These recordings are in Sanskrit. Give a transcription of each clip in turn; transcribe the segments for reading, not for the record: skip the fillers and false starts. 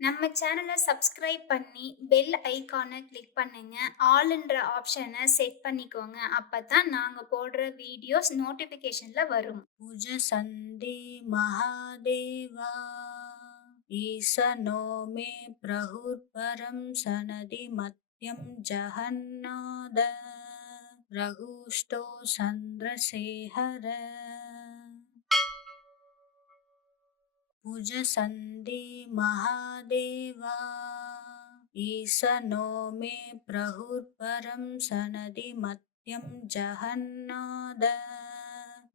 நம்ம சேனல சப்ஸ்கிரைப் பண்ணி, பெல் ஐகான கிளிக் பண்ணுங்க. ஆல்ன்ற ஆப்ஷன செட் பண்ணிக்கோங்க. அப்பதான் நாங்க போடுற வீடியோஸ் நோட்டிஃபிகேஷன்ல வரும். भुजसन्धि महादेवा ईशनो मे प्रहुर्परं सनदि मत्यं जहन्नाद रघुष्टो चन्द्रसेहर भुजसन्धि महादेवा ईशनो मे प्रहुर्परं सनदि मत्यं जहन्नाद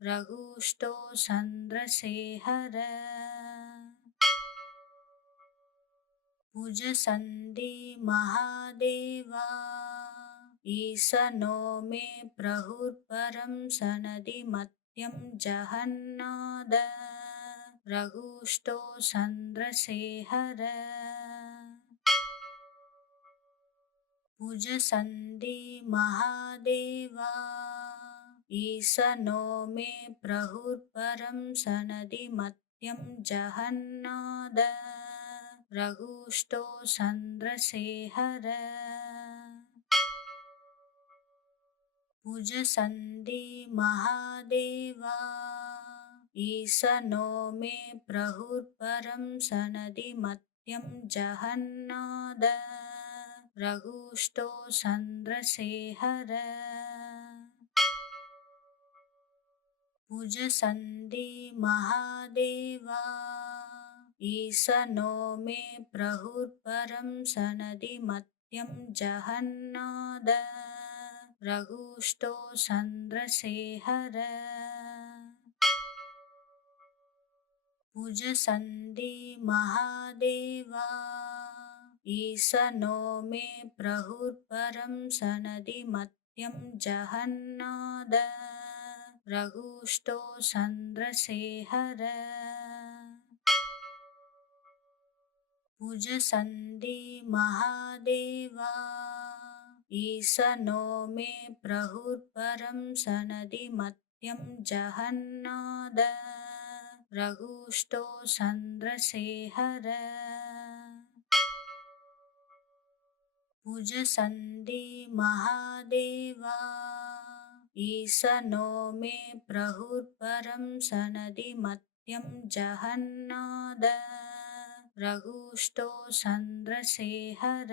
रघुष्टो चन्द्रसेहर भुजसन्धि महादेवा ईशनो मे प्रहुर्परं सनदि मत्यं जहन्नाद रघुष्टो चन्द्रसेहर भुजसन्धि महादेवा ईशनो मे प्रहुर्परं सनदि मत्यं जहन्नाद रघुष्टो चन्द्रसेहर भुजसन्धि महादेवा ईशनो मे प्रहुर्परं सनदि मत्यं जहन्नाद रघुष्टो चन्द्रसेहर भुजसन्धि महादेवा ईशनो मे प्रहुर्परं सनदि मत्यं जहन्नाद रघुष्टो चन्द्रसेहर भुजसन्धि महादेवा ईशनो मे प्रहुर्परं सनदि मत्यं जहन्नाद रघुष्टो चन्द्रसेहर भुजसन्धि महादेवा ईशनो मे प्रहुर्परं सनदि मत्यं जहन्नाद रघुष्टो चन्द्रसेहर भुजसन्धि महादेवा ईशनो मे प्रहुर्परं सनदि मत्यं जहन्नाद रघुष्टो चन्द्रसेहर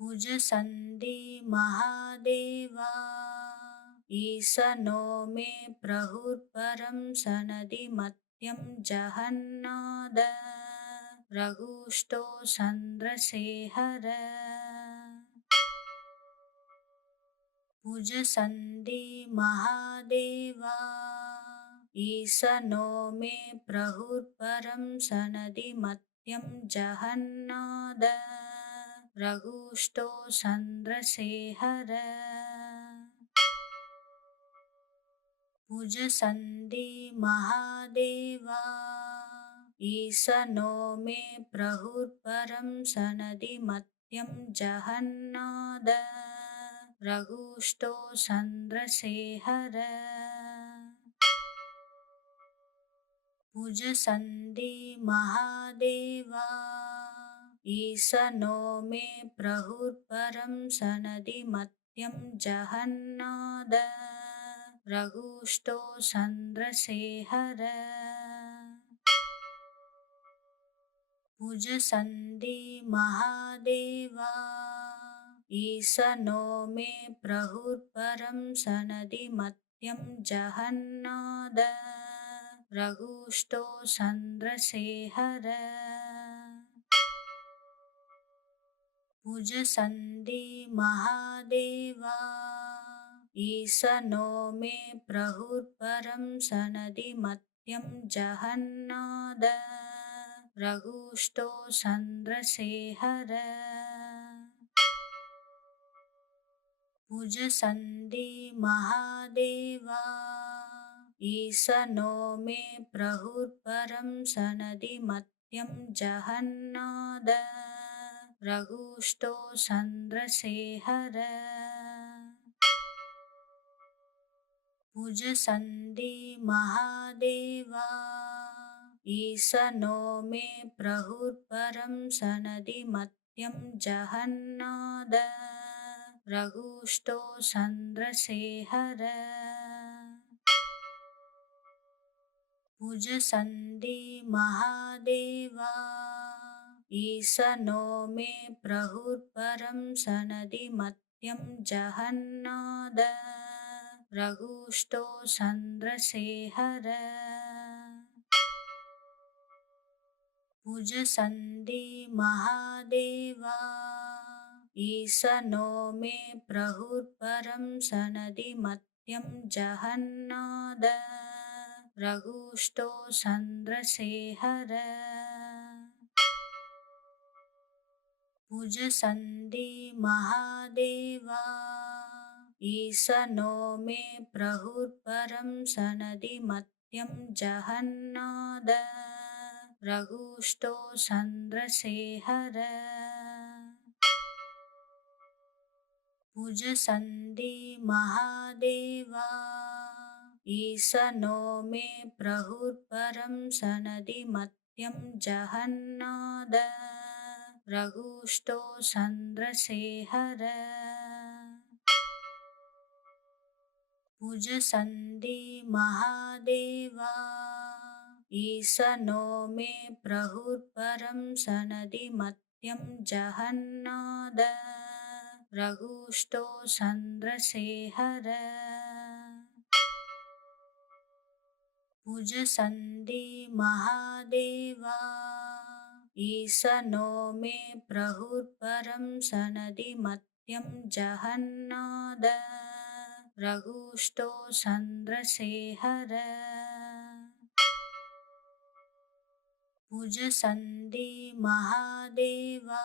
भुजसन्धि महादेवा ईशनो मे प्रहुर्परं सनदि मत्यं जहन्नाद रघुष्टो चन्द्रसेहर भुजसन्धि महादेवा ईशनो मे प्रहुर्परं सनदि मत्यं जहन्नाद रघुष्टो चन्द्रसेहर भुजसन्धि महादेवा ईशनो मे प्रहुर्परं सनदि मत्यं जहन्नाद रघुष्टो चन्द्रसेहर भुजसन्धि महादेवा ईशनो मे प्रहुर्परं सनदि मत्यं जहन्नाद रघुष्टो चन्द्रसेहर भुजसन्धि महादेवा ईशनो मे प्रहुर्परं सनदि मत्यं जहन्नाद रघुष्टो चन्द्रसेहर भुजसन्धि महादेवा ईशनो मे प्रहुर्परं सनदि मत्यं जहन्नाद रघुष्टो चन्द्रसेहर भुजसन्धि महादेवा ईशनो मे प्रहुर्परं सनदि मत्यं जहन्नाद रघुष्टो चन्द्रसेहर भुजसन्धि महादेवा ईशनो मे प्रहुर्परं सनदि मत्यं जहन्नाद रघुष्टो चन्द्रसेहर भुजसन्धि महादेवा ईशनो मे प्रहुर्परं सनदि मत्यं जहन्नाद रघुष्टो चन्द्रसेहर भुजसन्धि महादेवा ईशनो मे प्रहुर्परं सनदि मत्यं जहन्नाद रघुष्टो चन्द्रसेहर भुजसन्धि महादेवा ईशनो मे प्रहुर्परं सनदि मत्यं जहन्नाद रघुष्टो चन्द्रसेहर भुजसन्धि महादेवा ईशनो मे प्रहुर्परं सनदि मत्यं जहन्नाद रघुष्टो चन्द्रसेहर भुजसन्धि महादेवा ईशनो मे प्रहुर्परं सनदि मत्यं जहन्नाद रघुष्टो चन्द्रसेहर भुजसन्धि महादेवा ईशनो मे प्रहुर्परं सनदि मत्यं जहन्नाद रघुष्टो चन्द्रसेहर भुजसन्धि महादेवा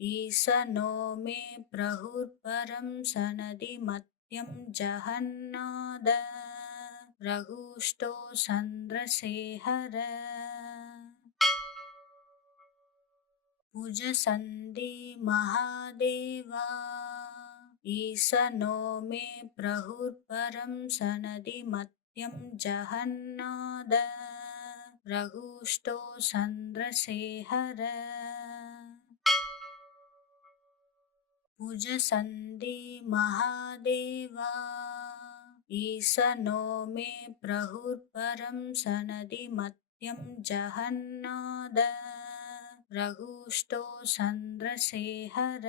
ईशनो मे प्रहुर्परं सनदि मत्यं जहन्नाद रघुष्टो चन्द्रसेहर भुजसन्धि महादेवा ईशनो मे प्रहुर्परं सनदि मत्यं जहन्नाद रघुष्टो चन्द्रसेहर भुजसन्धि महादेवा ईशनो मे प्रहुर्परं सनदि मत्यं जहन्नाद रघुष्टो चन्द्रसेहर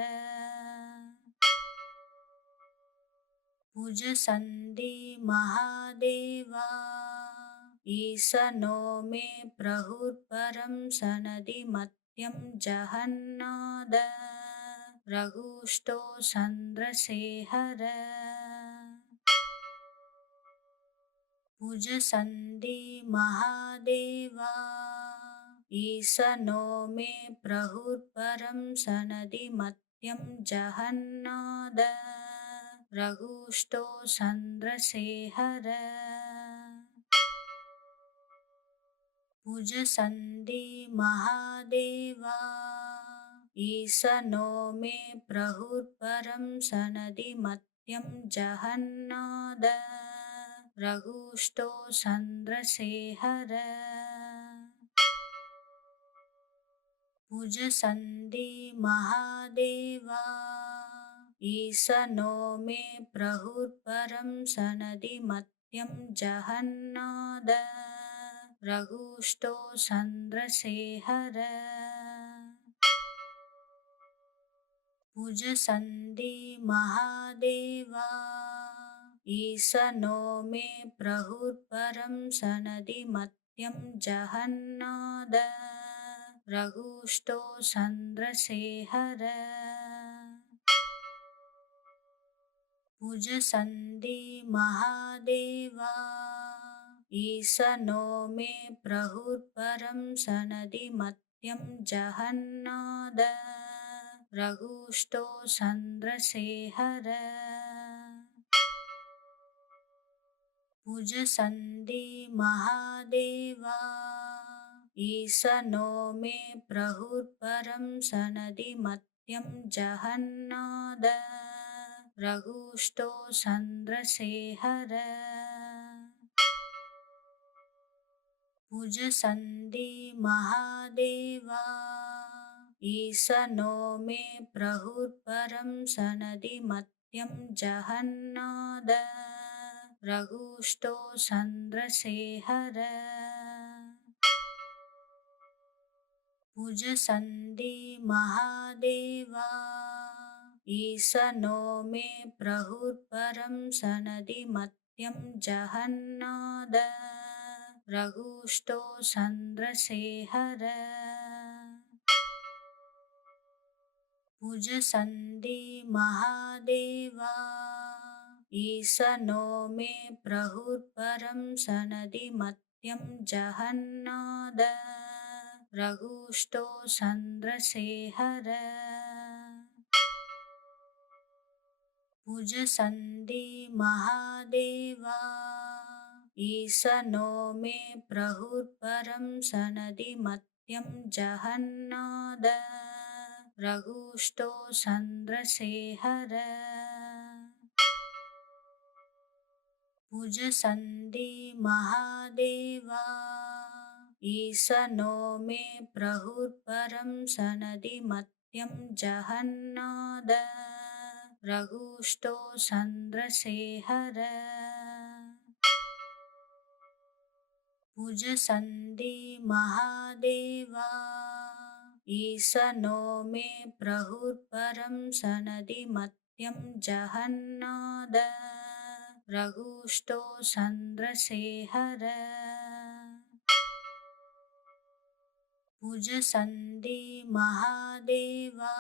भुजसन्धि महादेवा ईशनो मे प्रहुर्परं सनदि मत्यं जहन्नाद रघुष्टो चन्द्रसेहर भुजसन्धि महादेवा ईशनो मे प्रहुर्परं सनदि मत्यं जहन्नाद रघुष्टो चन्द्रसेहर भुजसन्धि महादेवा ईशनो मे प्रहुर्परं सनदि मत्यं जहन्नाद रघुष्टो चन्द्रसेहर भुजसन्धि महादेवा ईशनो मे प्रहुर्परं सनदि मत्यं जहन्नाद रघुष्टो चन्द्रसेहर भुजसन्धि महादेवा ईशनो मे प्रहुर्परं सनदि मत्यं जहन्नाद रघुष्टो चन्द्रसेहर भुजसन्धि महादेवा ईशनो मे प्रहुर्परं सनदि मत्यं जहन्नाद रघुष्टो चन्द्रसेहर भुजसन्धि महादेवा ईशनो मे प्रहुर्परं सनदि मत्यं जहन्नाद रघुष्टो चन्द्रसेहर पूजसन्ति महादेवा ईशनो मे प्रहुर्परं सनदि मत्यं जहन्नाद रघुष्टो चन्द्रशेखर पूजसन्ति महादेवा ईशनो मे प्रहुर्परं सनदि मत्यं जहन्नाद रघुष्टो चन्द्रशेखर पूजसन्ति महादेवा ईशनो मे प्रहुर्परं सनदि मत्यं जहन्नाद रघुष्टो चन्द्रशेखर पूजसन्ति महादेवा ईशनो मे प्रहुर्परं सनदि मत्यं जहन्नाद रघुष्टो चन्द्रशेखर पूजसन्ति महादेवा ईशनो मे प्रहुर्परं सनदि मत्यं जहन्नाद रघुष्टो चन्द्रशेखर पूजसन्ति महादेवा ईशनो मे प्रहुर्परं सनदि मत्यं जहन्नाद रघुष्टो चन्द्रशेखर पूजसन्ति महादेवा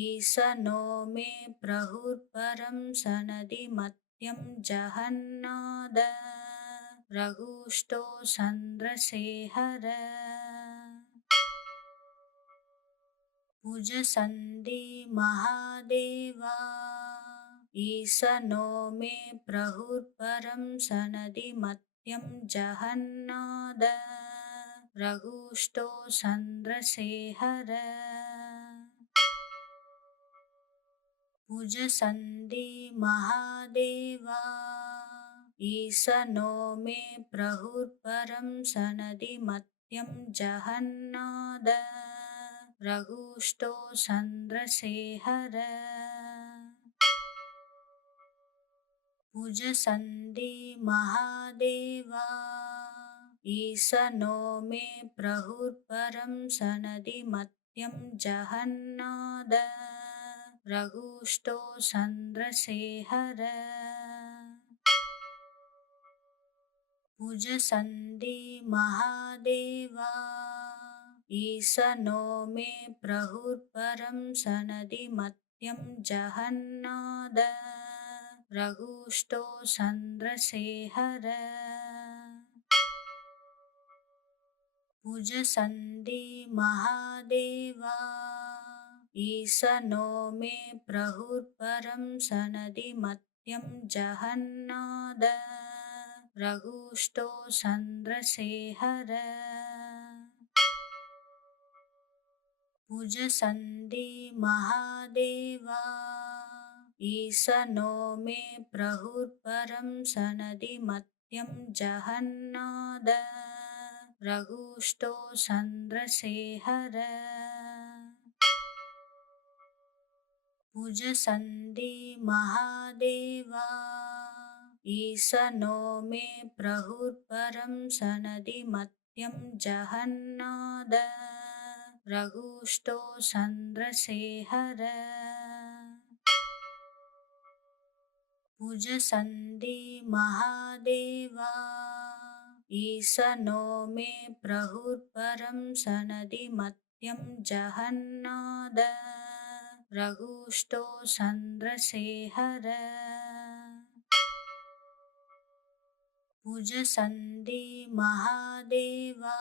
ईशनो मे प्रहुर्परं सनदि मत्यं जहन्नाद रघुष्टो चन्द्रशेखर पूजसन्ति महादेवा ईशनो मे प्रहुर्परं सनदि मत्यं जहन्नाद रघुष्टो चन्द्रशेखर पूजसन्ति महादेवा ईशनो मे प्रहुर्परं सनदि मत्यं जहन्नाद रघुष्टो चन्द्रशेखर पूजसन्ति महादेवा ईशनो मे प्रहुर्परं सनदि मत्यं जहन्नाद रघुष्टो चन्द्रशेखर पूजसन्ति महादेवा ईशनो मे प्रहुर्परं सनदि मत्यं जहन्नाद रघुष्टो चन्द्रशेखर पूजसन्ति महादेवा ईशनो मे प्रहुर्परं सनदि मत्यं जहन्नाद रघुष्टो चन्द्रशेखर पूजसन्ति महादेवा ईशनो मे प्रहुर्परं सनदि मत्यं जहन्नाद रघुष्टो चन्द्रशेखर पूजसन्ति महादेवा ईशनो मे प्रहुर्परं सनदि मत्यं जहन्नाद रघुष्टो चन्द्रशेखर पूजसन्ति महादेवा ईशनो मे प्रहुर्परं सनदि मत्यं जहन्नाद रघुष्टो चन्द्रशेखर पूजसन्ति महादेवा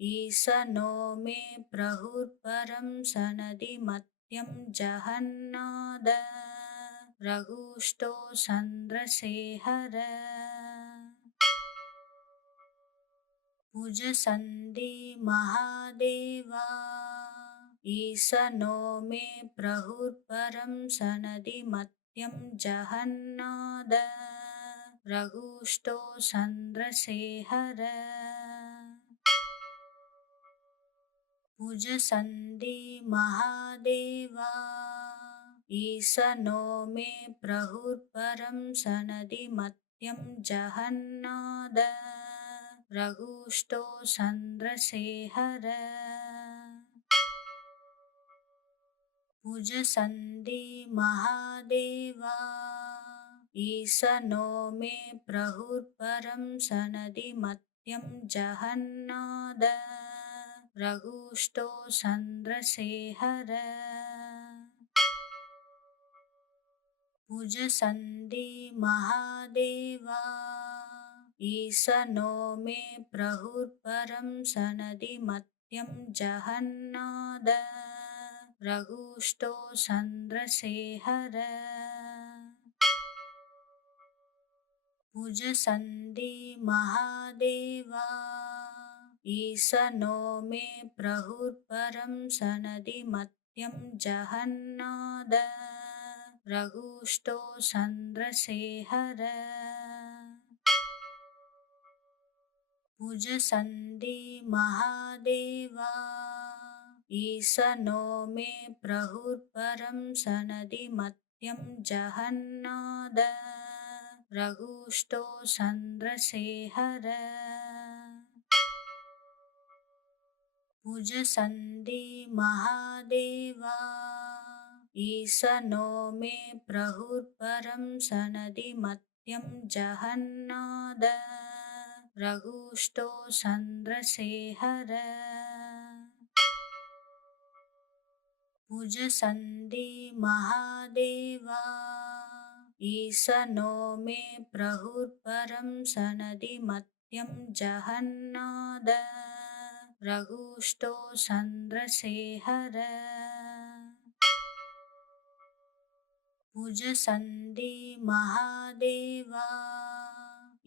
ईशनो मे प्रहुर्परं सनदि मत्यं जहन्नाद रघुष्टो चन्द्रशेखर पूजसन्ति महादेवा ईशनो मे प्रहुर्परं सनदि मत्यं जहन्नाद रघुष्टो चन्द्रशेखर भुजसन्धि महादेवा ईशनो मे प्रहुर्परं सनदि मत्यं जहन्नाद रघुष्टो चन्द्रशेखर भुजसन्धि महादेवा ईशनो मे प्रहुर्परं सनदि मत्यं जहन्नाद रघुष्टो चन्द्रशेखर भुजसन्धि महादेवा ईशनो मे प्रहुर्परं सनदि मत्यं जहन्नाद रघुष्टो चन्द्रशेखर भुजसन्धि महादेवा ईशनो मे प्रहुर्परं सनदि मत्यं जहन्नाद रघुष्टो चन्द्रशेखर भुजसन्धि महादेवा ईशनो मे प्रहुर्परं सनदि मत्यं जहन्नाद रघुष्टो चन्द्रशेखर भुजसन्धि महादेवा ईशनो मे प्रहुर्परं सनदि मत्यं जहन्नाद रघुष्टो चन्द्रशेखर भुजसन्धि महादेवा ईशनो मे प्रहुर्परं सनदि मत्यं जहन्नाद रघुष्टो चन्द्रशेखर भुजसन्धि महादेवा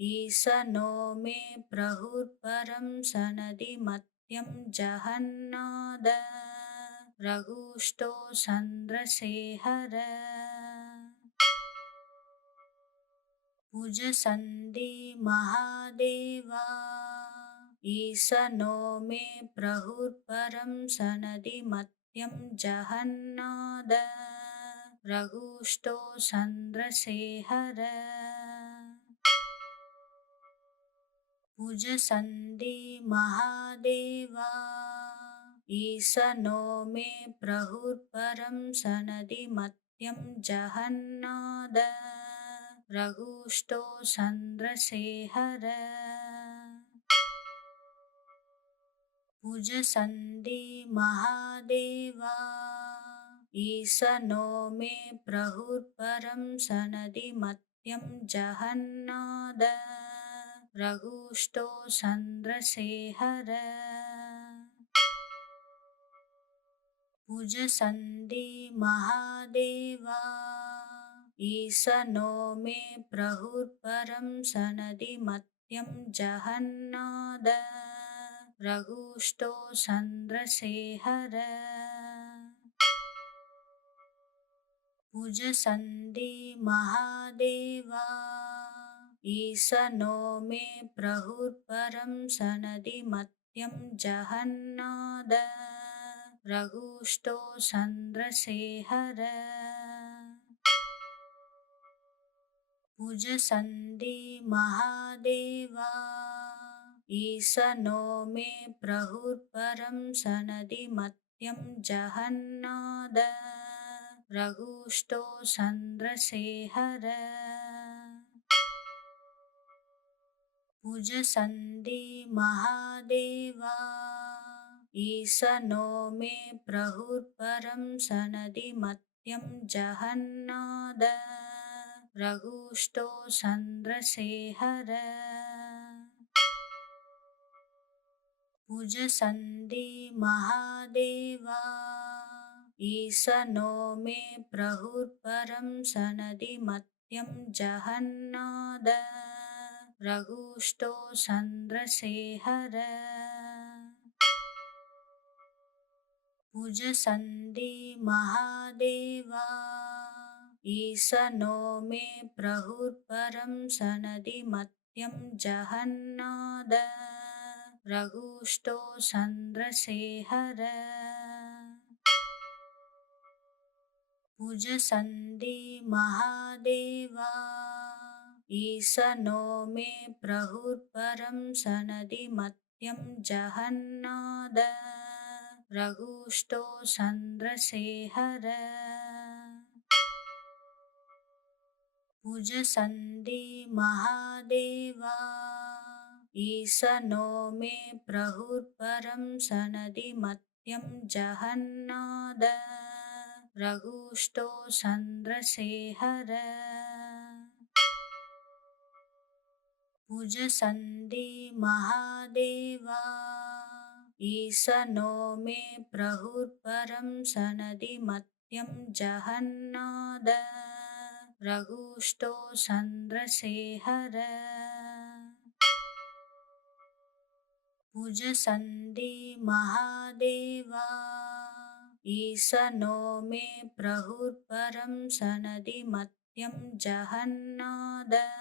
ईशनो मे प्रहुर्परं सनदि मत्यं जहन्नाद रघुष्टो चन्द्रशेखर भुजसन्धि महादेवा ईशनो मे प्रहुर्परं सनदि मत्यं जहन्नाद रघुष्टो चन्द्रशेखर भुजसन्धि महादेवा ईशनो मे प्रहुर्परं सनदि मत्यं जहन्नाद रघुष्टो चन्द्रशेखर भुजसन्धि महादेवा ईशनो मे प्रहुर्परं सनदि मत्यं जहन्नाद रघुष्टो चन्द्रशेखर भुजसन्धि महादेवा ईशनो मे प्रहुर्परं सनदि मत्यं जहन्नाद रघुष्टो चन्द्रशेखर भुजसन्धि महादेवा ईशनो मे प्रहुर्परं सनदि मत्यं जहन्नाद रघुष्टो चन्द्रशेखर भुजसन्धि महादेवा ईशनो मे प्रहुर्परं सनदि मत्यं जहन्नाद रघुष्टो चन्द्रशेखर भुजसन्धि महादेवा ईशनो मे प्रहुर्परं सनदि मत्यं जहन्नाद रघुष्टो चन्द्रशेखर भुजसन्धि महादेवा ईशनो मे प्रहुर्परं सनदि मत्यं जहन्नाद रघुष्टो चन्द्रशेखर भुजसन्धि महादेवा ईशनो मे प्रहुर्परं सनदि मत्यं जहन्नाद रघुष्टो चन्द्रशेखर भुजसन्धि महादेवा ईशनो मे प्रहुर्परं सनदि मत्यं जहन्नाद रघुष्टो चन्द्रशेखर भुजसन्धि महादेवा ईशनो मे प्रहुर्परं सनदि मत्यं जहन्नाद रघुष्टो चन्द्रशेखर भुजसन्धि महादेवा ईशनो मे प्रहुर्परं सनदि मत्यं जहन्नाद रघुष्टो चन्द्रशेखर भुजसन्धि महादेवा ईशनो मे प्रहुर्परं सनदि मत्यं जहन्नाद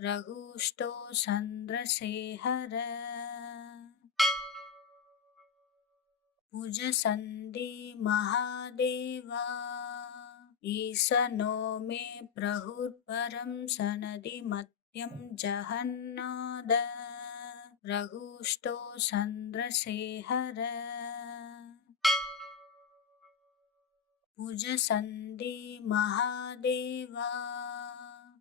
रघुष्टो चन्द्रशेखर भुजसन्धि महादेवा ईशनो मे प्रहुर्परं सनदि मत्यं जहन्नाद रघुष्टो चन्द्रशेखर भुजसन्धि महादेवा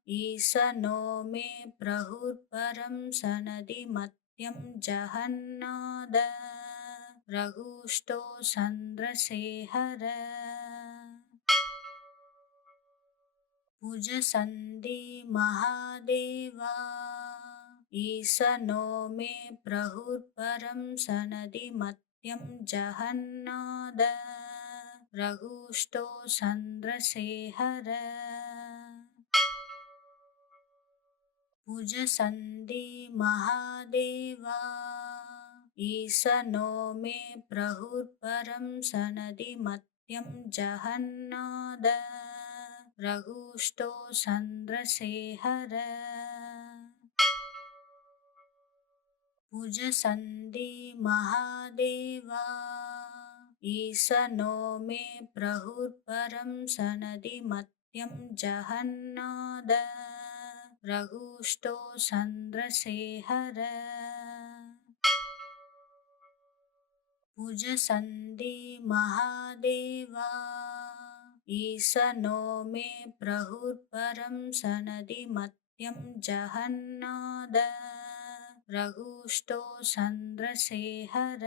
ईशनो मे प्रहुर्परं सनदि मत्यं जहन्नाद रघुष्टो चन्द्रशेखर भुजसन्धि महादेवा ईशनो मे प्रहुर्परं सनदि मत्यं जहन्नाद रघुष्टो चन्द्रशेखर भुजसन्धि महादेवा ईशनो मे प्रहुर्परं सनदि मत्यं जहन्नाद रघुष्टो चन्द्रशेखर भुजसन्धि महादेवा ईशनो मे प्रहुर्परं सनदि मत्यं जहन्नाद रघुष्टो चन्द्रशेखर भुजसन्धि महादेवा ईशनो मे प्रहुर्परं सनदि मत्यं जहन्नाद रघुष्टो चन्द्रशेखर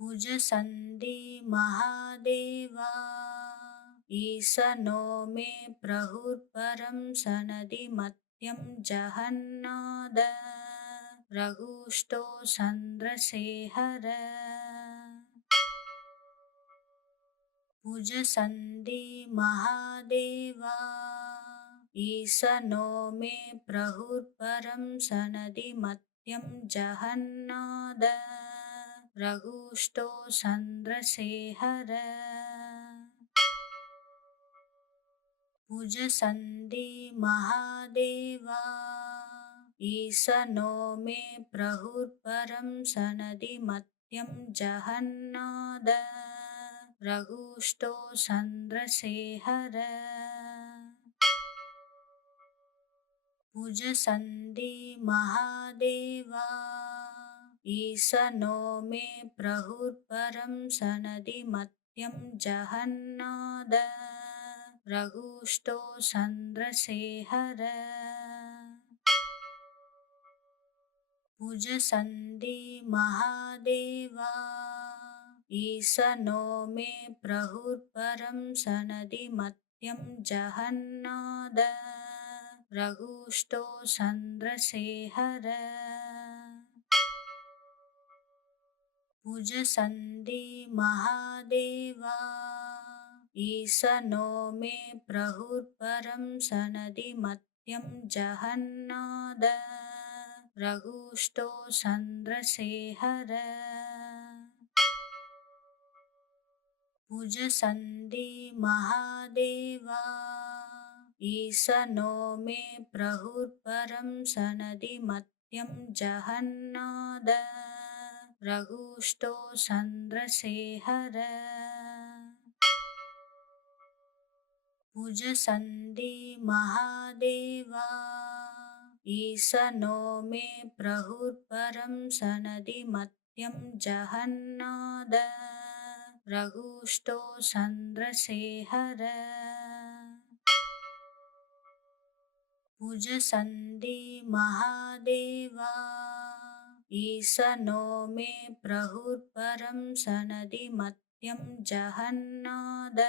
भुजसन्धि महादेवा ईशनो मे प्रहुर्परं सनदि मत्यं जहन्नाद रघुष्टो चन्द्रशेखर भुजसन्धि महादेवा ईशनो मे प्रहुर्परं सनदि मत्यं जहन्नाद रघुष्टो चन्द्रशेखर भुजसन्धि महादेवा ईशनो मे प्रहुर्परं सनदि मत्यं जहन्नाद रघुष्टो चन्द्रशेखर भुजसन्धि महादेवा ईशनो मे प्रहुर्परं सनदि मत्यं जहन्नाद रघुष्टो चन्द्रशेखर भुजसन्धि महादेवा ईशनो मे प्रहुर्परं सनदि मत्यं जहन्नाद रघुष्टो चन्द्रशेखर भुजसन्धि महादेवा ईशनो मे प्रहुर्परं सनदि मत्यं जहन्नाद रघुष्टो चन्द्रशेखर भुजसन्धि महादेवा ईशनो मे प्रहुर्परं सनदि मत्यं जहन्नाद रघुष्टो चन्द्रसेहर भुजसन्धि महादेवा ईशनो मे प्रहुर्परं सनदि मत्यं जहन्नाद रघुष्टो चन्द्रसेहर भुजसन्धि महादेवा ईशनो मे प्रहुर्परं सनदि मत्यं जहन्नाद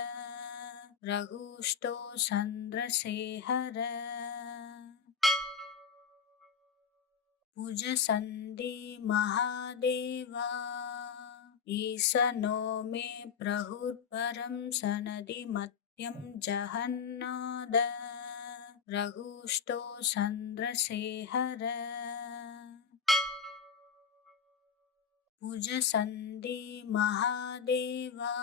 रघुष्टो चन्द्रसेहर भुजसन्धि महादेवा ईशनो मे प्रहुर्परं सनदि मत्यं जहन्नाद रघुष्टो चन्द्रसेहर भुजसन्धि महादेवा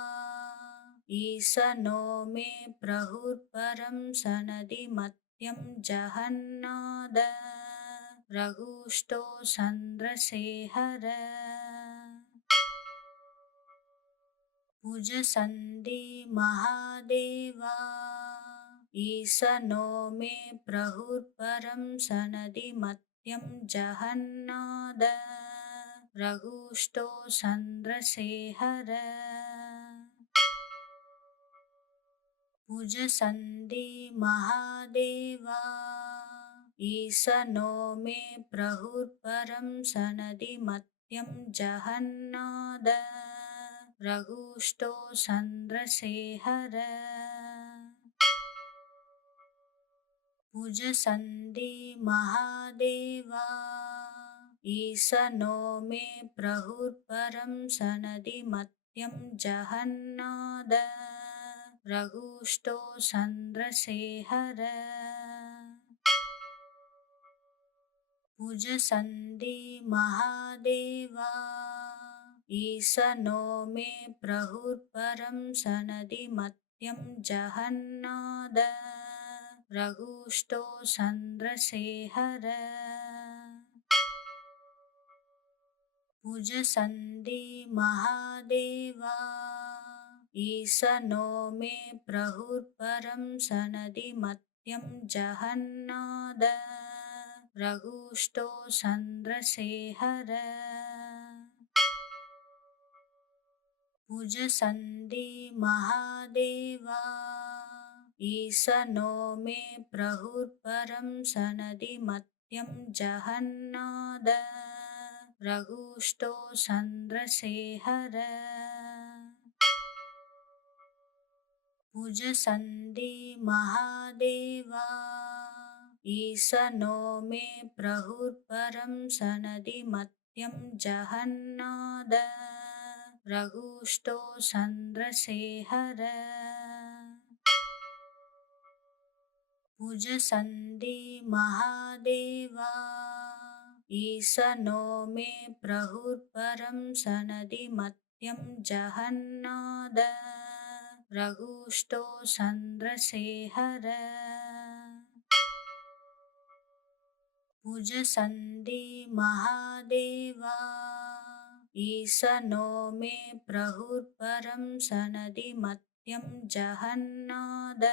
ईशनो मे प्रहुर्परं सनदि मत्यं जहन्नाद रघुष्टो चन्द्रसेहर भुजसन्धि महादेवा ईशनो मे प्रहुर्परं सनदि मत्यं जहन्नाद रघुष्टो चन्द्रसेहर भुजसन्धि महादेवा ईशनो मे प्रहुर्परं सनदि मत्यं जहन्नाद रघुष्टो चन्द्रसेहर भुजसन्धि महादेवा ईशनो मे प्रहुर्परं सनदि मत्यं जहन्नाद रघुष्टो चन्द्रसेहर भुजसन्धि महादेवा ईशनो मे प्रहुर्परं सनदि मत्यं जहन्नाद रघुष्टो चन्द्रसेहर भुजसन्धि महादेवा ईशनो मे प्रहुर्परं सनदि मत्यं जहन्नाद रघुष्टो चन्द्रसेहर भुजसन्धि महादेवा ईशनो मे प्रहुर्परं सनदि मत्यं जहन्नाद रघुष्टो चन्द्रसेहर भुजसन्धि महादेवा ईशनो मे प्रहुर्परं सनदि मत्यं जहन्नाद रघुष्टो चन्द्रसेहर भुजसन्धि महादेवा ईशनो मे प्रहुर्परं सनदि मत्यं जहन्नाद रघुष्टो चन्द्रसेहर भुजसन्धि महादेवा ईशनो मे प्रहुर्परं सनदि मत्यं जहन्नाद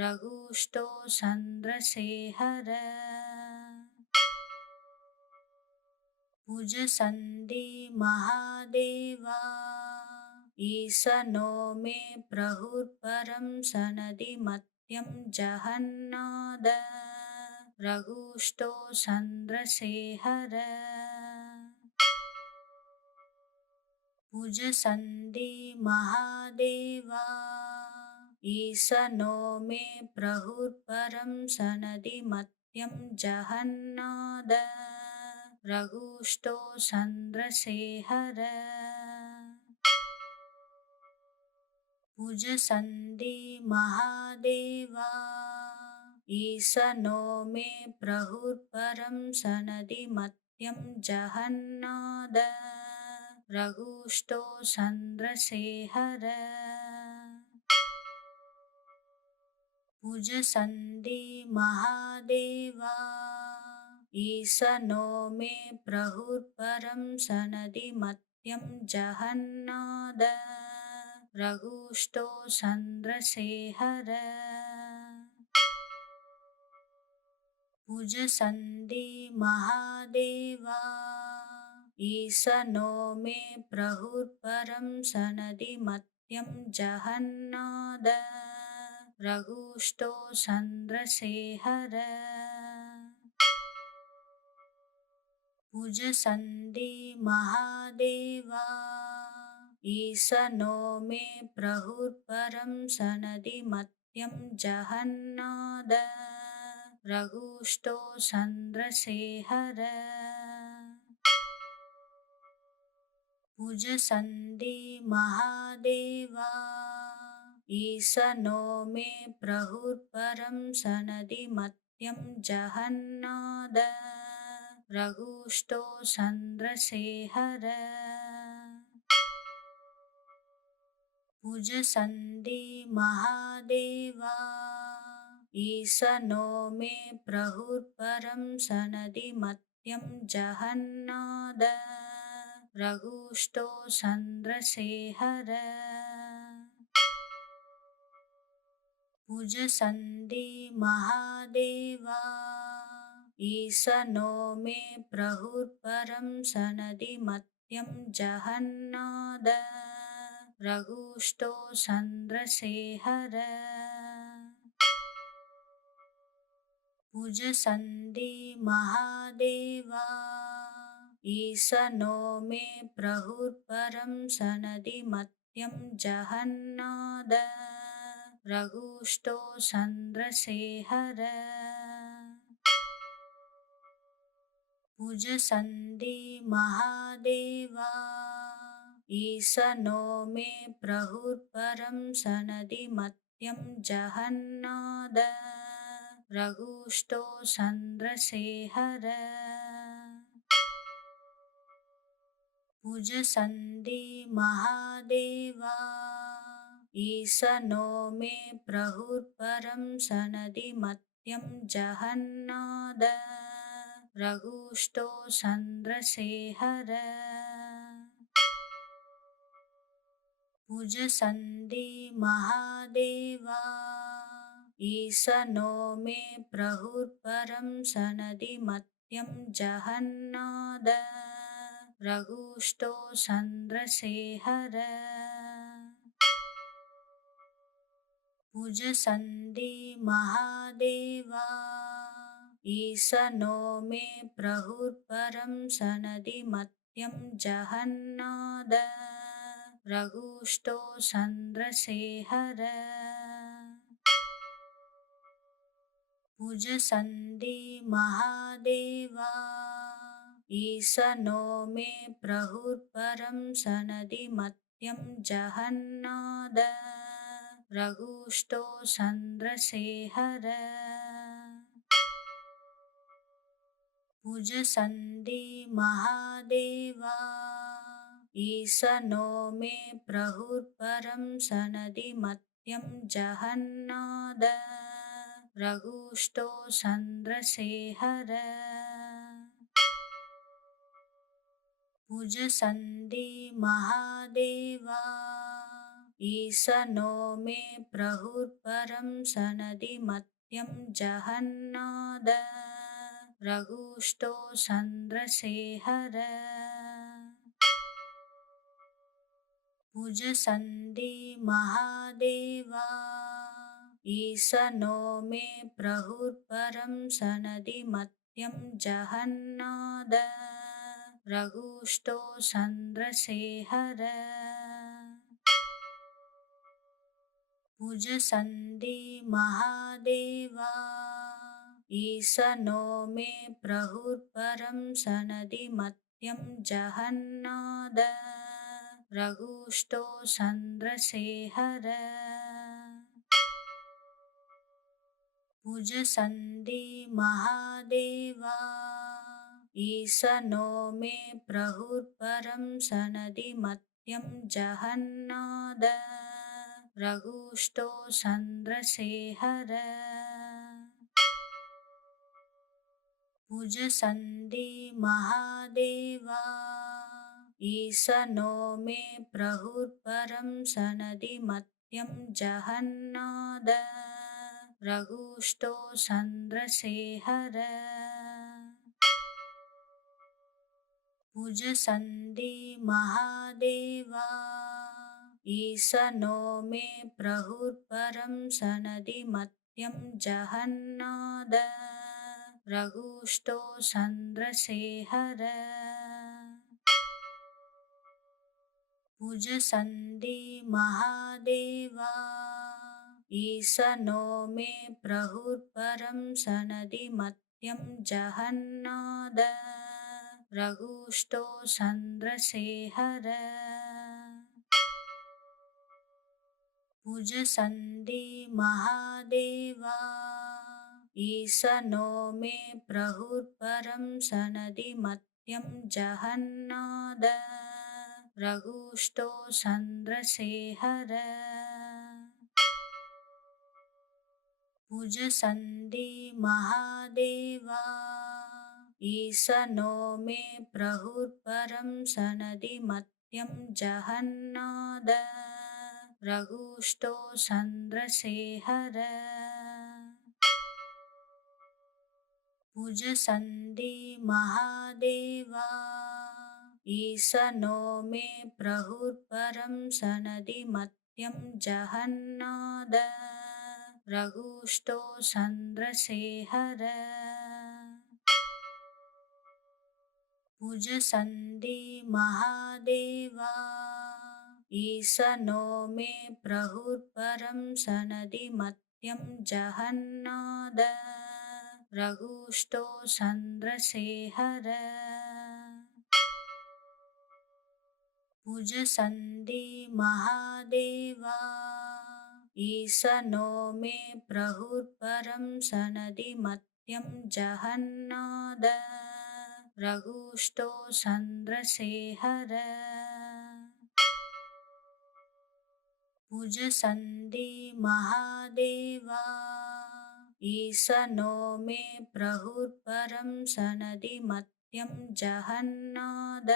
रघुष्टो चन्द्रसेहर भुजसन्धि महादेवा ईशनो मे प्रहुर्परं सनदि मत्यं जहन्नाद रघुष्टो चन्द्रसेहर भुजसन्धि महादेवा ईशनो मे प्रहुर्परं सनदि मत्यं जहन्नाद रघुष्टो चन्द्रसेहर भुजसन्धि महादेवा ईशनो मे प्रहुर्परं सनदि मत्यं जहन्नाद रघुष्टो चन्द्रशेखर भुजसन्धि महादेवा ईशनो मे प्रहुर्परं सनदि मत्यं जहन्नाद रघुष्टो चन्द्रशेखर भुजसन्धि महादेवा ईशनो मे प्रहुर्परं सनदि मत्यं जहन्नाद रघुष्टो चन्द्रशेखर भुजसन्धि महादेवा ईशनो मे प्रहुर्परं सनदि मत्यं जहन्नाद रघुष्टो चन्द्रशेखर भुजसन्धि महादेवा ईशनो मे प्रहुर्परं सनदि मत्यं जहन्नाद रघुष्टो चन्द्रशेखर भुजसन्धि महादेवा ईशनो मे प्रहुर्परं सनदि मत्यं जहन्नाद रघुष्टो चन्द्रशेखर भुजसन्धि महादेवा ईशनो मे प्रहुर्परं सनदि मत्यं जहन्नाद रघुष्टो चन्द्रशेखर भुजसन्धि महादेवा ईशनो मे प्रहुर्परं सनदि मत्यं जहन्नाद रघुष्टो चन्द्रशेखर भुजसन्धि महादेवा ईशनो मे प्रहुर्परं सनदि मत्यं जहन्नाद रघुष्टो चन्द्रशेखर भुजसन्धि महादेवा ईशनो मे प्रहुर्परं सनदि मत्यं जहन्नाद रघुष्टो चन्द्रशेखर भुजसन्धि महादेवा ईशनो मे प्रहुर्परं सनदि मत्यं जहन्नाद रघुष्टो चन्द्रशेखर भुजसन्धि महादेवा ईशनो मे प्रहुर्परं सनदि मत्यं जहन्नाद रघुष्टो चन्द्रशेखर भुजसन्धि महादेवा ईशनो मे प्रहुर्परं सनदि मत्यं जहन्नाद रघुष्टो चन्द्रशेखर भुजसन्धि महादेवा ईशनो मे प्रहुर्परं सनदि मत्यं जहन्नाद रघुष्टो चन्द्रशेखर भुजसन्धि महादेवा ईशनो मे प्रहुर्परं सनदि मत्यं जहन्नाद रघुष्टो चन्द्रशेखर भुजसन्धि महादेवा ईशनो मे प्रहुर्परं सनदि मत्यं जहन्नाद रघुष्टो चन्द्रशेखर भुजसन्धि महादेवा ईशनो मे प्रहुर्परं सनदि मत्यं जहन्नाद रघुष्टो चन्द्रशेखर भुजसन्धि महादेवा ईशनो मे प्रहुर्परं सनदि मत्यं जहन्नाद रघुष्टो चन्द्रसेहर भुजसन्धि महादेवा ईशनो मे प्रहुर्परं सनदि मत्यं जहन्नाद रघुष्टो चन्द्रसेहर भुजसन्धि महादेवा ईशनो मे प्रहुर्परं सनदि मत्यं जहन्नाद रघुष्टो चन्द्रसेहर भुजसन्धि महादेवा ईशनो मे प्रहुर्परं सनदि मत्यं जहन्नाद रघुष्टो चन्द्रसेहर भुजसन्धि महादेवा ईशनो मे प्रहुर्परं सनदि मत्यं जहन्नाद रघुष्टो चन्द्रसेहर भुजसन्धि महादेवा ईशनो मे प्रहुर्परं सनदि मत्यं जहन्नाद रघुष्टो चन्द्रसेहर भुजसन्धि महादेवा ईशनो मे प्रहुर्परं सनदि मत्यं जहन्नाद रघुष्टो चन्द्रसेहर भुजसन्धि महादेवा ईशनो मे प्रहुर्परं सनदि मत्यं जहन्नाद रघुष्टो चन्द्रसेहर भुजसन्धि महादेवा ईशनो मे प्रहुर्परं सनदि मत्यं जहन्नाद रघुष्टो चन्द्रसेहर भुजसन्धि महादेवा ईशनो मे प्रहुर्परं सनदि मत्यं जहन्नाद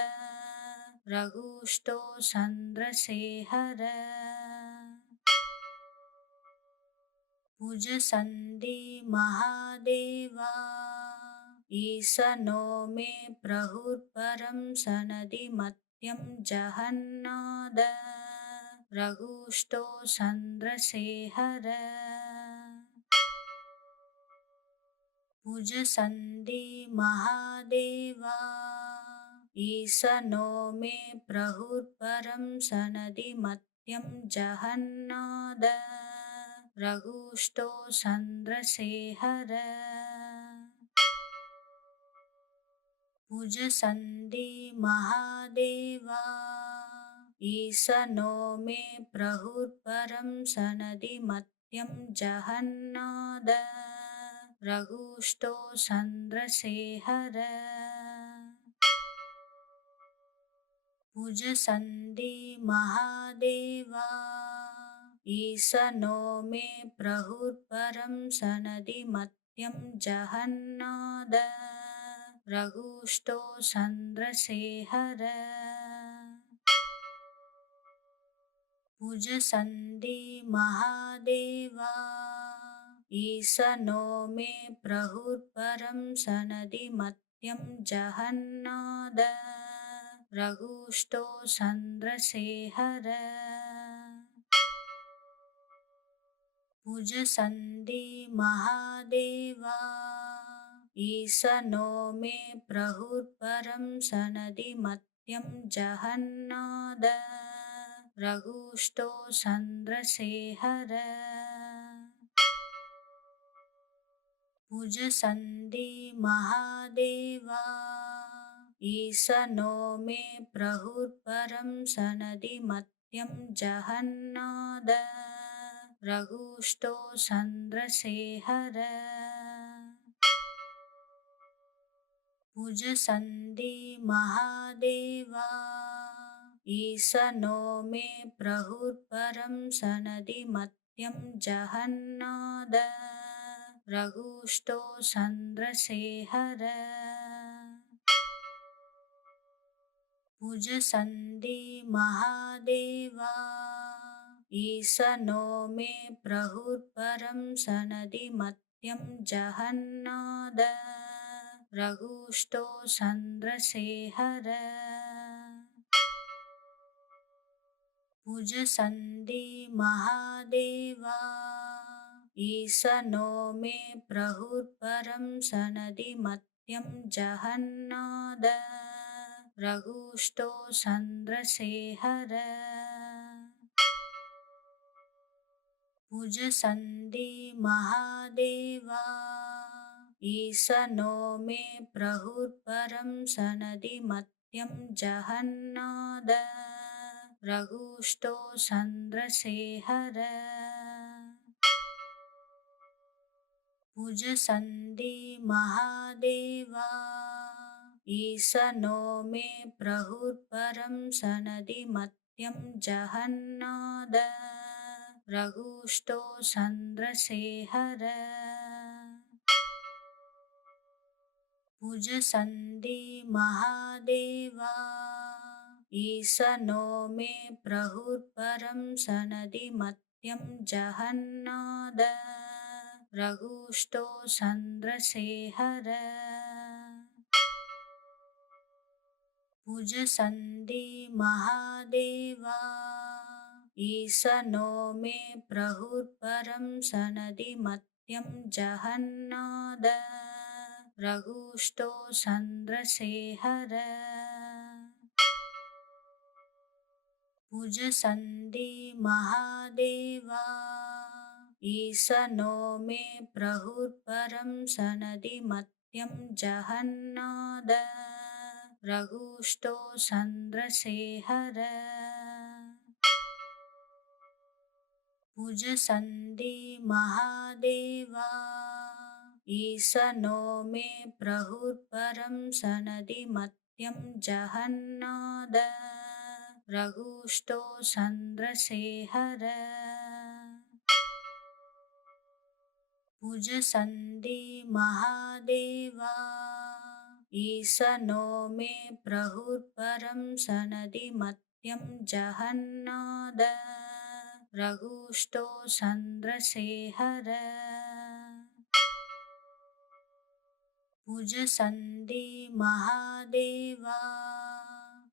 रघुष्टो चन्द्रसेहर भुजसन्धि महादेवा ईशनो मे प्रहुर्परं सनदि मत्यं जहन्नाद रघुष्टो चन्द्रसेहर भुजसन्धि महादेवा ईशनो मे प्रहुर्परं सनदि मत्यं जहन्नाद रघुष्टो चन्द्रसेहर भुजसन्धि महादेवा ईशनो मे प्रहुर्परं सनदि मत्यं जहन्नाद रघुष्टो चन्द्रसेहर भुजसन्धि महादेवा ईशनो मे प्रहुर्परं सनदि मत्यं जहन्नाद रघुष्टो चन्द्रसेहर भुजसन्धि महादेवा ईशनो मे प्रहुर्परं सनदि मत्यं जहन्नाद रघुष्टो चन्द्रसेहर भुजसन्धि महादेवा ईशनो मे प्रहुर्परं सनदि मत्यं जहन्नाद रघुष्टो चन्द्रसेहर भुजसन्धि महादेवा ईशनो मे प्रहुर्परं सनदि मत्यं जहन्नाद रघुष्टो चन्द्रसेहर पूजसन्ति महादेवा ईशनो मे प्रहुर्परं सनदि मत्यं जहन्नाद रघुष्टो चन्द्रशेखर पूजसन्ति महादेवा ईशनो मे प्रहुर्परं सनदि मत्यं जहन्नाद रघुष्टो चन्द्रशेखर पूजसन्ति महादेवा ईशनो मे प्रहुर्परं सनदि मत्यं जहन्नाद रघुष्टो चन्द्रशेखर पूजसन्ति महादेवा ईशनो मे प्रहुर्परं सनदि मत्यं जहन्नाद रघुष्टो चन्द्रशेखर पूजसन्ति महादेवा ईशनो मे प्रहुर्परं सनदि मत्यं जहन्नाद रघुष्टो चन्द्रशेखर पूजसन्ति महादेवा ईशनो मे प्रहुर्परं सनदि मत्यं जहन्नाद रघुष्टो चन्द्रशेखर पूजसन्ति महादेवा ईशनो मे प्रहुर्परं सनदि मत्यं जहन्नाद रघुष्टो चन्द्रशेखर पूजसन्ति महादेवा ईशनो मे प्रहुर्परं सनदि मत्यं जहन्नाद रघुष्टो चन्द्रशेखर पूजसन्ति महादेवा ईशनो मे प्रहुर्परं सनदि मत्यं जहन्नाद रघुष्टो चन्द्रशेखर पूजसन्ति महादेवा ईशनो मे प्रहुर्परं सनदि मत्यं जहन्नाद रघुष्टो चन्द्रशेखर पूजसन्ति महादेवा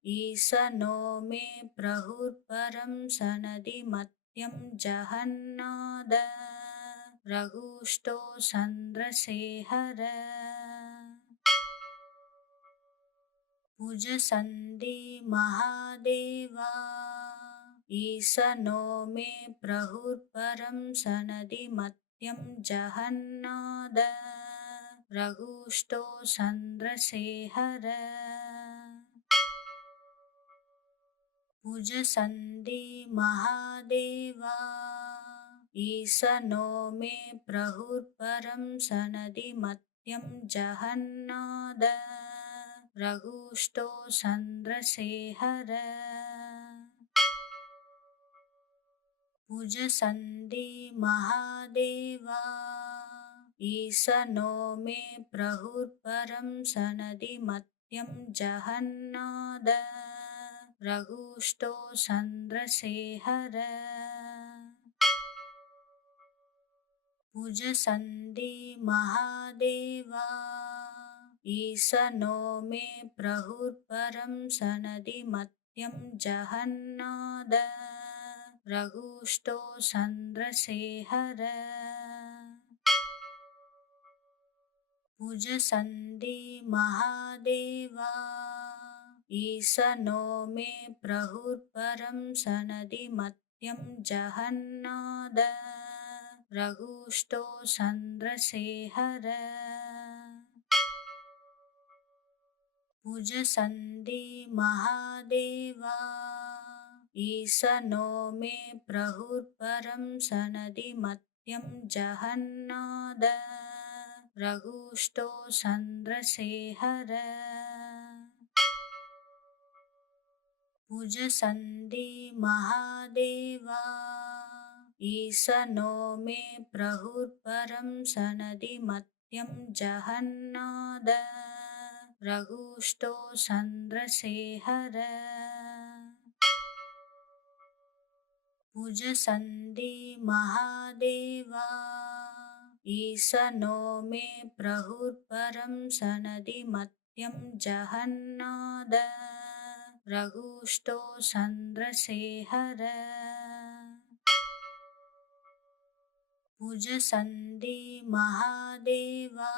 ईशनो मे प्रहुर्परं सनदि मत्यं जहन्नाद रघुष्टो चन्द्रशेखर पूजसन्ति महादेवा ईशनो मे प्रहुर्परं सनदि मत्यं जहन्नाद रघुष्टो चन्द्रशेखर पूजसन्ति महादेवा ईशनो मे प्रहुर्परं सनदि मत्यं जहन्नाद रघुष्टो चन्द्रशेखर पूजसन्ति महादेवा ईशनो मे प्रहुर्परं सनदि मत्यं जहन्नाद रघुष्टो चन्द्रशेखर पूजसन्ति महादेवा ईशनो मे प्रहुर्परं सनदि मत्यं जहन्नाद रघुष्टो चन्द्रशेखर पूजसन्ति महादेवा ईशनो मे प्रहुर्परं सनदि मत्यं जहन्नाद रघुष्टो चन्द्रशेखर पूजसन्ति महादेवा ईशनो मे प्रहुर्परं सनदि मत्यं जहन्नाद रघुष्टो चन्द्रशेखर भुजसन्धि महादेवा ईशनो मे प्रहुर्परं सनदि मत्यं जहन्नाद रघुष्टो चन्द्रशेखर भुजसन्धि महादेवा ईशनो मे प्रहुर्परं सनदि मत्यं जहन्नाद रघुष्टो चन्द्रशेखर भुजसन्धि महादेवा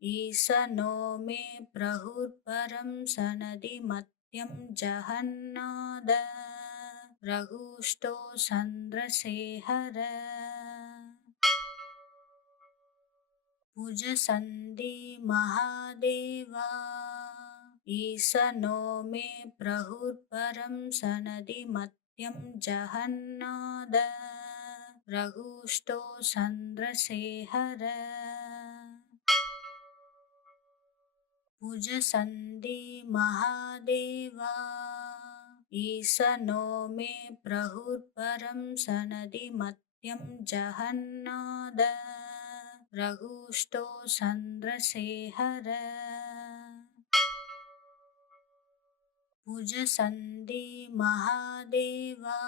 ईशनो मे प्रहुर्परं सनदि मत्यं जहन्नाद रघुष्टो चन्द्रशेखर भुजसन्धि महादेवा ईशनो मे प्रहुर्परं सनदि मत्यं जहन्नाद रघुष्टो चन्द्रशेखर भुजसन्धि महादेवा ईशनो मे प्रहुर्परं सनदि मत्यं जहन्नाद रघुष्टो चन्द्रशेखर भुजसन्धि महादेवा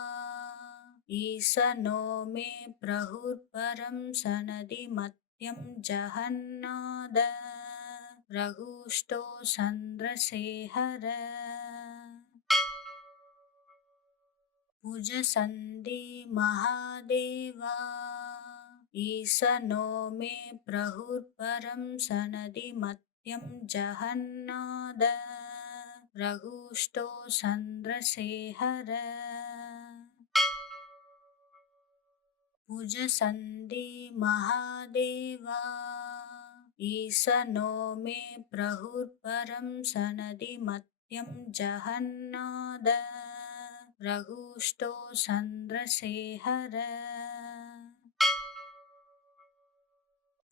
ईशनो मे प्रहुर्परं सनदि मत्यं जहन्नाद रघुष्टो चन्द्रशेखर भुजसन्धि महादेवा ईशनो मे प्रहुर्परं सनदि मत्यं जहन्नाद रघुष्टो चन्द्रशेखर भुजसन्धि महादेवा ईशनो मे प्रहुर्परं सनदि मत्यं जहन्नाद रघुष्टो चन्द्रशेखर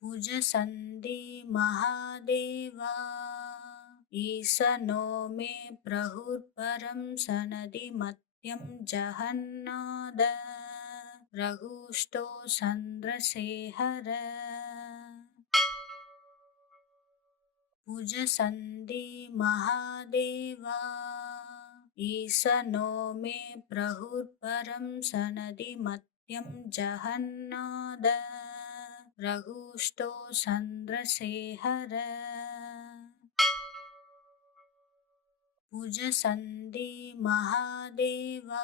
भुजसन्धि महादेवा ईशनो मे प्रहुर्परं सनदि मत्यं जहन्नाद रघुष्टो चन्द्रशेखर भुजसन्धि महादेवा ईशनो मे प्रहुर्परं सनदि मत्यं जहन्नाद रघुष्टो चन्द्रशेखर भुजसन्धि महादेवा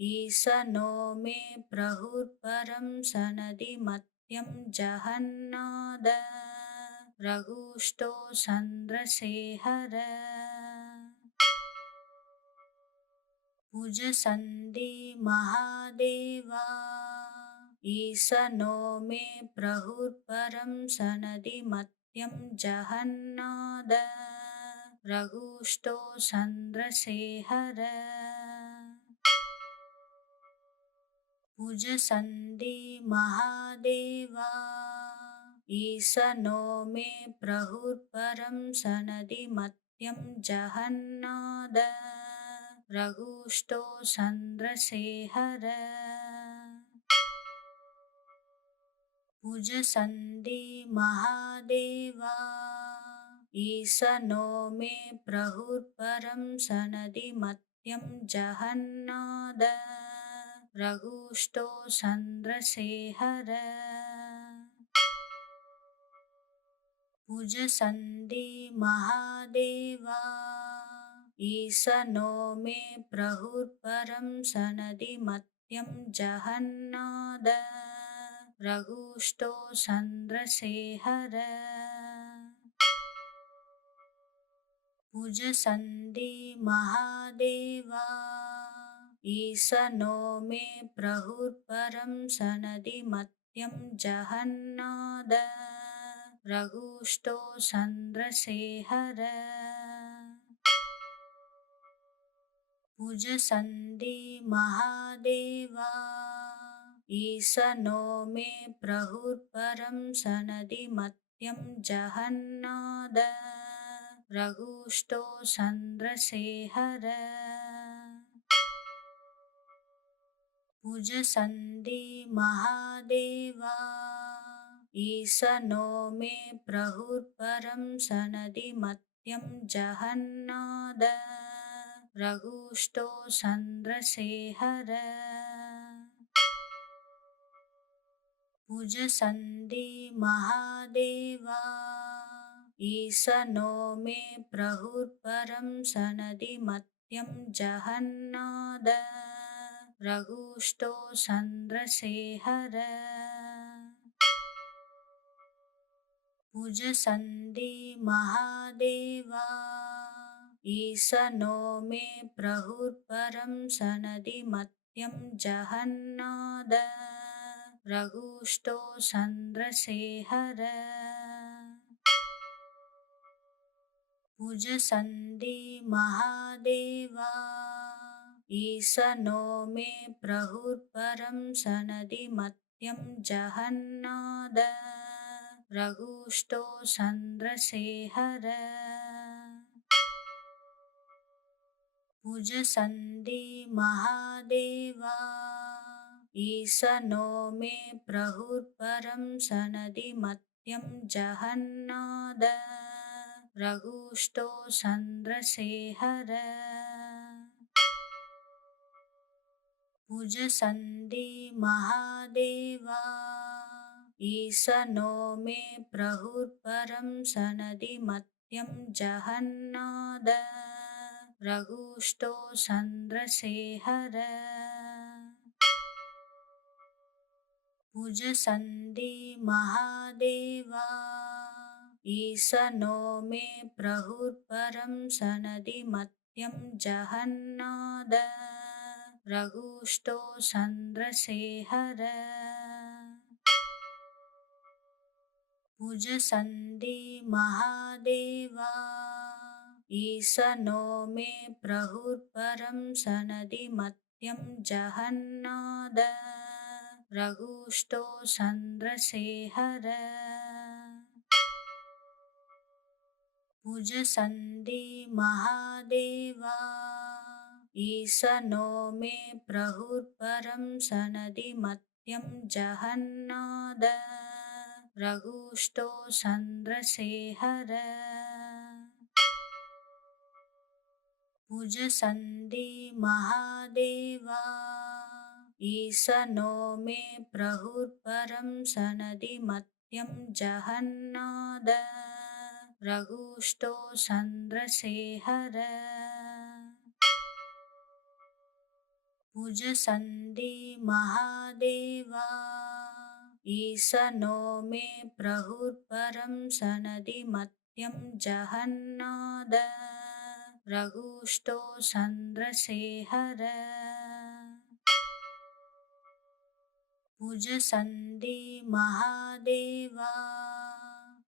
ईशनो मे प्रहुर्परं सनदि मत्यं जहन्नाद रघुष्टो चन्द्रशेखर भुजसन्धि महादेवा ईशनो मे प्रहुर्परं सनदि मत्यं जहन्नाद रघुष्टो चन्द्रशेखर भुजसन्धि महादेवा ईशनो मे प्रहुर्परं सनदि मत्यं जहन्नाद रघुष्टो चन्द्रशेखर भुजसन्धि महादेवा ईशनो मे प्रहुर्परं सनदि मत्यं जहन्नाद रघुष्टो चन्द्रशेखर भुजसन्धि महादेवा ईशनो मे प्रहुर्परं सनदि मत्यं जहन्नाद रघुष्टो चन्द्रशेखर भुजसन्धि महादेवा ईशनो मे प्रहुर्परं सनदि मत्यं जहन्नाद रघुष्टो चन्द्रशेखर भुजसन्धि महादेवा ईशनो मे प्रहुर्परं सनदि मत्यं जहन्नाद रघुष्टो चन्द्रशेखर भुजसन्धि महादेवा ईशनो मे प्रहुर्परं सनदि मत्यं जहन्नाद रघुष्टो चन्द्रशेखर भुजसन्धि महादेवा ईशनो मे प्रहुर्परं सनदि मत्यं जहन्नाद रघुष्टो चन्द्रशेखर भुजसन्धि महादेवा ईशनो मे प्रहुर्परं सनदि मत्यं जहन्नाद रघुष्टो चन्द्रशेखर भुजसन्धि महादेवा ईशनो मे प्रहुर्परं सनदि मत्यं जहन्नाद रघुष्टो चन्द्रशेखर भुजसन्धि महादेवा ईशनो मे प्रहुर्परं सनदि मत्यं जहन्नाद रघुष्टो चन्द्रशेखर भुजसन्धि महादेवा ईशनो मे प्रहुर्परं सनदि मत्यं जहन्नाद रघुष्टो चन्द्रशेखर भुजसन्धि महादेवा ईशनो मे प्रहुर्परं सनदि मत्यं जहन्नाद रघुष्टो चन्द्रशेखर भुजसन्धि महादेवा ईशनो मे प्रहुर्परं सनदि मत्यं जहन्नाद रघुष्टो चन्द्रशेखर भुजसन्धि महादेवा ईशनो मे प्रहुर्परं सनदि मत्यं जहन्नाद रघुष्टो चन्द्रशेखर भुजसन्धि महादेवा ईशनो मे प्रहुर्परं सनदि मत्यं जहन्नाद रघुष्टो चन्द्रशेखर भुजसन्धि महादेवा ईशनो मे प्रहुर्परं सनदि मत्यं जहन्नाद रघुष्टो चन्द्रशेखर भुजसन्धि महादेवा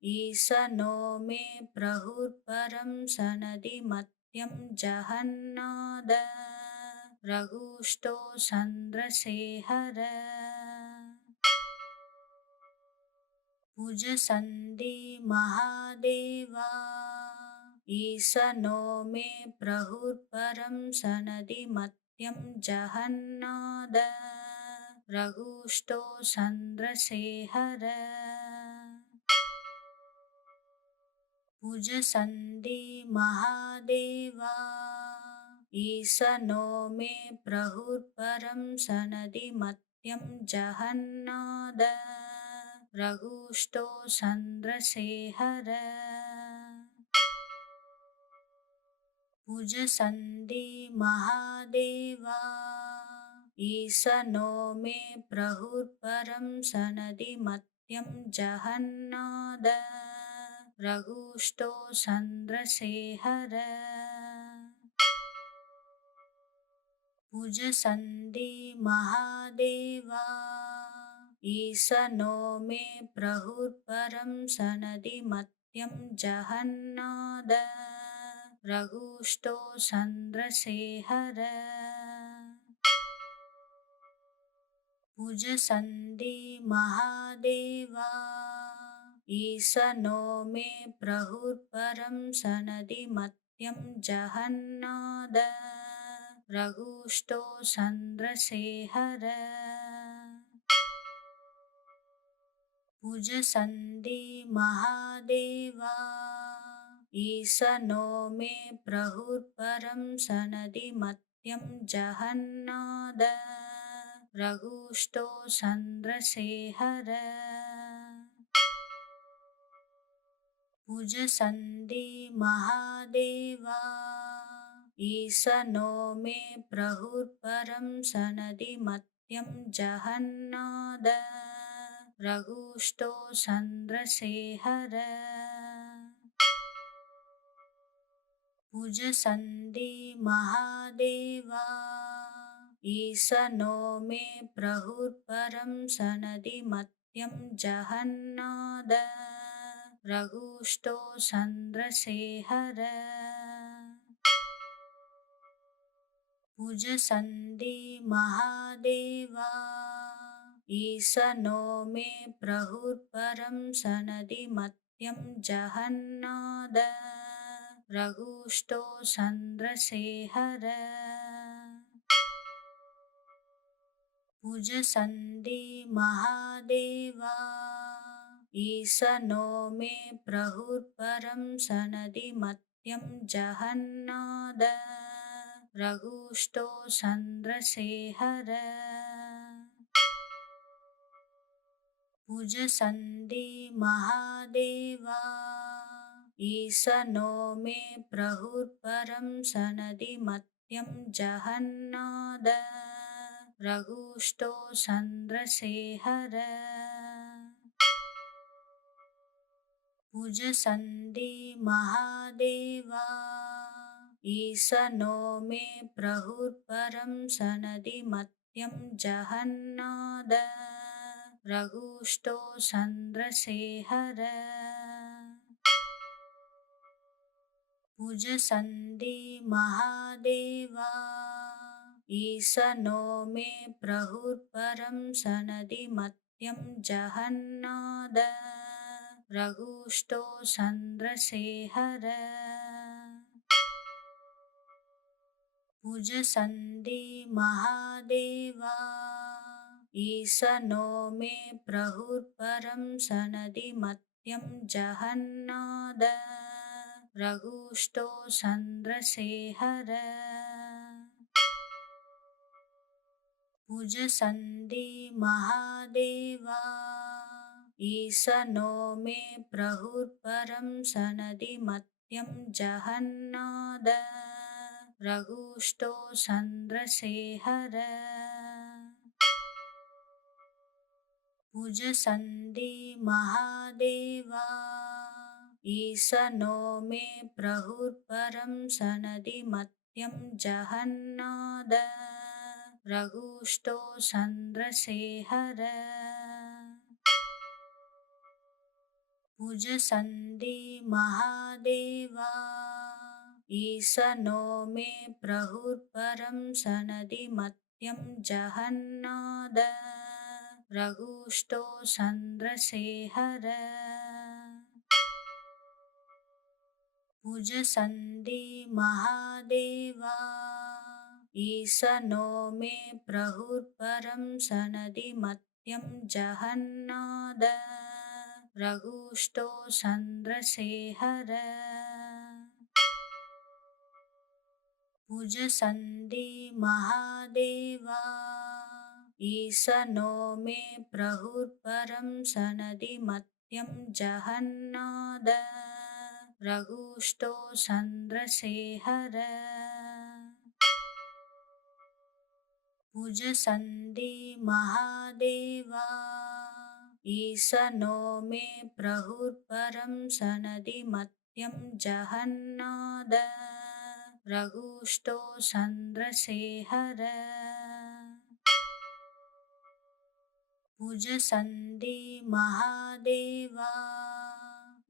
ईशनो मे प्रहुर्परं सनदि मत्यं जहन्नाद रघुष्टो चन्द्रशेखर भुजसन्धि महादेवा ईशनो मे प्रहुर्परं सनदि मत्यं जहन्नाद रघुष्टो चन्द्रशेखर भुजसन्धि महादेवा ईशनो मे प्रहुर्परं सनदि मत्यं जहन्नाद रघुष्टो चन्द्रशेखर भुजसन्धि महादेवा ईशनो मे प्रहुर्परं सनदि मत्यं जहन्नाद रघुष्टो चन्द्रशेखर भुजसन्धि महादेवा ईशनो मे प्रहुर्परं सनदि मत्यं जहन्नाद रघुष्टो चन्द्रशेखर पूजसन्ति महादेवा ईशनो मे प्रहुर्परं सनदि मत्यं जहन्नाद रघुष्टो चन्द्रशेखर पूजसन्ति महादेवा ईशनो मे प्रहुर्परं सनदि मत्यं जहन्नाद रघुष्टो चन्द्रशेखर पूजसन्ति महादेवा ईशनो मे प्रहुर्परं सनदि मत्यं जहन्नाद रघुष्टो चन्द्रशेखर पूजसन्ति महादेवा ईशनो मे प्रहुर्परं सनदि मत्यं जहन्नाद रघुष्टो चन्द्रशेखर पूजसन्ति महादेवा ईशनो मे प्रहुर्परं सनदि मत्यं जहन्नाद रघुष्टो चन्द्रशेखर पूजसन्ति महादेवा ईशनो मे प्रहुर्परं सनदि मत्यं जहन्नाद रघुष्टो चन्द्रशेखर पूजसन्ति महादेवा ईशनो मे प्रहुर्परं सनदि मत्यं जहन्नाद रघुष्टो चन्द्रशेखर पूजसन्ति महादेवा ईशनो मे प्रहुर्परं सनदि मत्यं जहन्नाद रघुष्टो चन्द्रशेखर पूजसन्ति महादेवा ईशनो मे प्रहुर्परं सनदि मत्यं जहन्नाद रघुष्टो चन्द्रशेखर पूजसन्ति महादेवा ईशनो मे प्रहुर्परं सनदि मत्यं जहन्नाद रघुष्टो चन्द्रशेखर पूजसन्ति महादेवा ईशनो मे प्रहुर्परं सनदि मत्यं जहन्नाद रघुष्टो चन्द्रशेखर पूजसन्ति महादेवा ईशनो मे प्रहुर्परं सनदि मत्यं जहन्नाद रघुष्टो चन्द्रशेखर पूजसन्ति महादेवा ईशनो मे प्रहुर्परं सनदि मत्यं जहन्नाद रघुष्टो चन्द्रशेखर पूजसन्ति महादेवा ईशनो मे प्रहुर्परं सनदि मत्यं जहन्नाद रघुष्टो चन्द्रशेखर पूजसन्ति महादेवा ईशनो मे प्रहुर्परं सनदि मत्यं जहन्नाद रघुष्टो चन्द्रशेखर पूजसन्ति महादेवा ईशनो मे प्रहुर्परं सनदि मत्यं जहन्नाद रघुष्टो चन्द्रशेखर पूजसन्ति महादेवा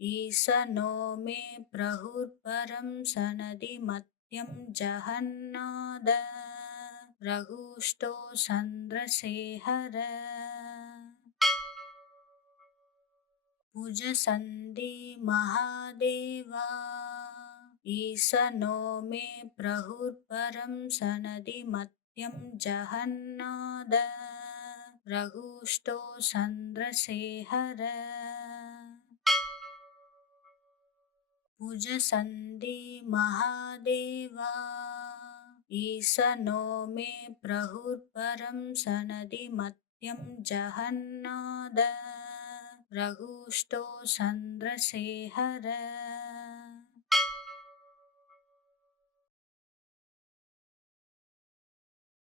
ईशनो मे प्रहुर्परं सनदि मत्यं जहन्नाद रघुष्टो चन्द्रशेखर भुजसन्धि महादेवा ईशनो मे प्रहुर्परं सनदि मत्यं जगन्नाद रघुष्टो चन्द्रशेखर भुजसन्धि महादेवा ईशनो मे प्रहुर्परं सनदि मत्यं जगन्नाद रघुष्टो चन्द्रशेखर